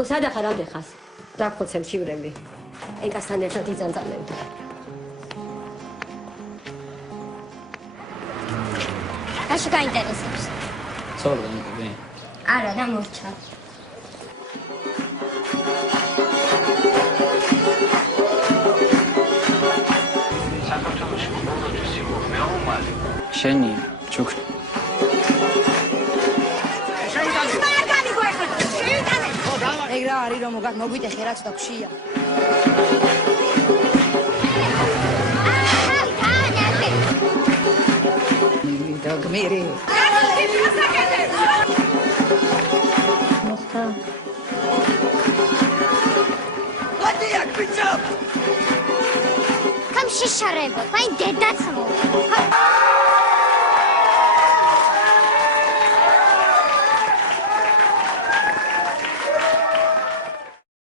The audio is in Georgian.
გოგო, სადა ხარ ამდე ხას? დაგხოცებ შივრები. ეკასთან ერთად იძანწამებდი. რაში გაინტერესებს? ცოლ გამიგები? არა, დამორჩა. საქართველოში მომავალში სიმღერა უმალი. შენი ჩუქ. ეგ რა არის რომ მოგვიტეხე რა ცოტა ქშია. გმირი. მოხდა. ვადია ბიჭო. კამ შეშარებო, მაინ დედაც მოვა.